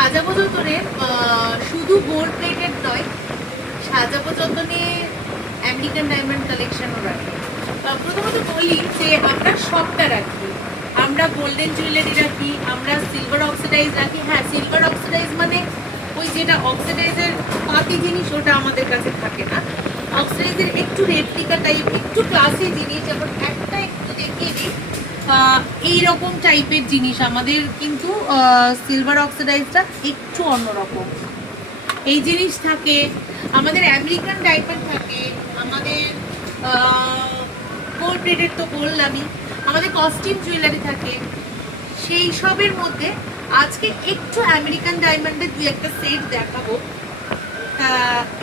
সাজাবো যতনে শুধু গোল্ড প্লেটেড নয়, সাজাবো যতনে আমেরিকান ডায়মন্ড কালেকশনও রাখি। প্রথমত বলি যে আমরা সবটা রাখি, আমরা গোল্ডেন জুয়েলারি রাখি, আমরা সিলভার অক্সিডাইজ রাখি। হ্যাঁ, সিলভার অক্সিডাইজ মানে ওই যেটা অক্সিডাইজের পাতি জিনিস, ওটা আমাদের কাছে থাকে না। অক্সিডাইজের একটু রেপ্লিকা টাইপ, একটু ক্লাসি জিনিস, যেমন একটা একটু দেখিয়ে দিই, এইরকম টাইপের জিনিস আমাদের, কিন্তু সিলভার অক্সিডাইজটা একটু অন্যরকম। এই জিনিস থাকে আমাদের, আমেরিকান ডায়মন্ড থাকে আমাদের, গোল্ড প্লেটেড তো বললামই, আমাদের কস্টিউম জুয়েলারি থাকে। সেই সবের মধ্যে আজকে একটু আমেরিকান ডায়মন্ডের দুই একটা সেট দেখাবো।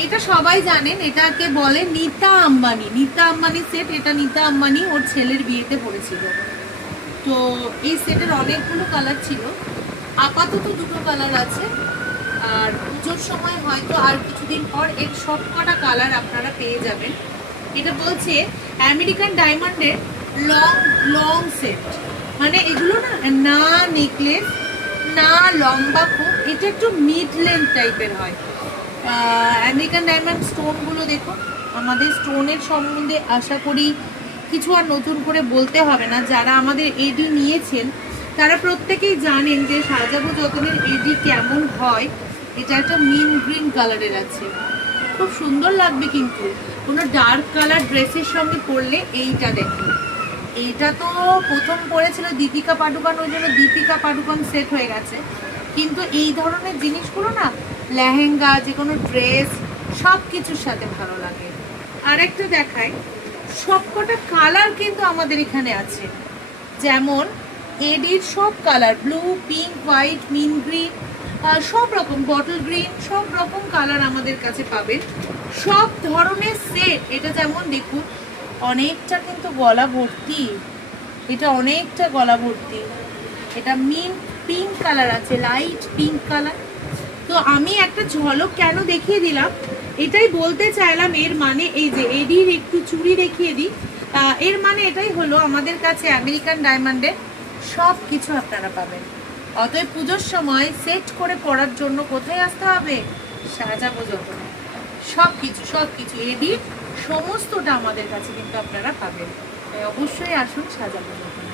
এটা সবাই জানেন, এটাকে বলে নীতা আম্বানি। নীতা আম্বানি সেট, এটা নীতা আম্বানি ওর ছেলের বিয়েতে পড়েছিল। তো এই সেটের অনেকগুলো কালার ছিল, আপাতত দুটো কালার আছে, আর পুজোর সময় হয়তো আর কিছুদিন পর এর সব কটা কালার আপনারা পেয়ে যাবেন। এটা বলছে আমেরিকান ডায়মন্ডের লং লং সেট, মানে এগুলো না না নেকলেস না লম্বা খুব, এটা একটু মিড লেন্থ টাইপের হয়। আমেরিকান ডায়মন্ড স্টোনগুলো দেখুন, আমাদের স্টোনের সম্বন্ধে আশা করি কিছু আর নতুন করে বলতে হবে না। যারা আমাদের এডি নিয়েছেন তারা প্রত্যেকেই জানেন যে সাজাবো যতনের এডি কেমন হয়। এটা একটা মিন গ্রিন কালারের আছে, খুব সুন্দর লাগবে, কিন্তু কোনো ডার্ক কালার ড্রেসের সঙ্গে পরলে। এইটা দেখুন, এইটা তো প্রথম পরেছিল দীপিকা পাডুকোন, ওই জন্য দীপিকা পাডুকোন সেট হয়ে গেছে। কিন্তু এই ধরনের জিনিসগুলো না লেহেঙ্গা, যে কোনো ড্রেস, সব কিছুর সাথে ভালো লাগে। আর একটা দেখাই, সবকটা কালার কিন্তু আমাদের এখানে আছে, যেমন এডির সব কালার, ব্লু, পিঙ্ক, হোয়াইট, মিন গ্রিন, সব রকম, বটল গ্রিন, সব রকম কালার আমাদের কাছে পাবেন, সব ধরনের সেট। এটা যেমন দেখুন অনেকটা কিন্তু গলা ভর্তি, এটা অনেকটা গলা ভর্তি, এটা মিন পিঙ্ক কালার আছে, লাইট পিঙ্ক কালার। তো আমি একটা ঝলক কেন দেখিয়ে দিলাম, এটাই বলতে চাইলাম। এর মানে এই যে এডির একটু চুড়ি দেখিয়ে দিই, এর মানে এটাই হলো আমাদের কাছে আমেরিকান ডায়মন্ডের সব কিছু আপনারা পাবেন। অতএব পুজোর সময় সেট করে পরার জন্য কোথায় আসতে হবে? সাজাবো যতনে। সব কিছু এডির সমস্তটা আমাদের কাছে কিন্তু আপনারা পাবেন, তাই অবশ্যই আসুন সাজাবো যতনে।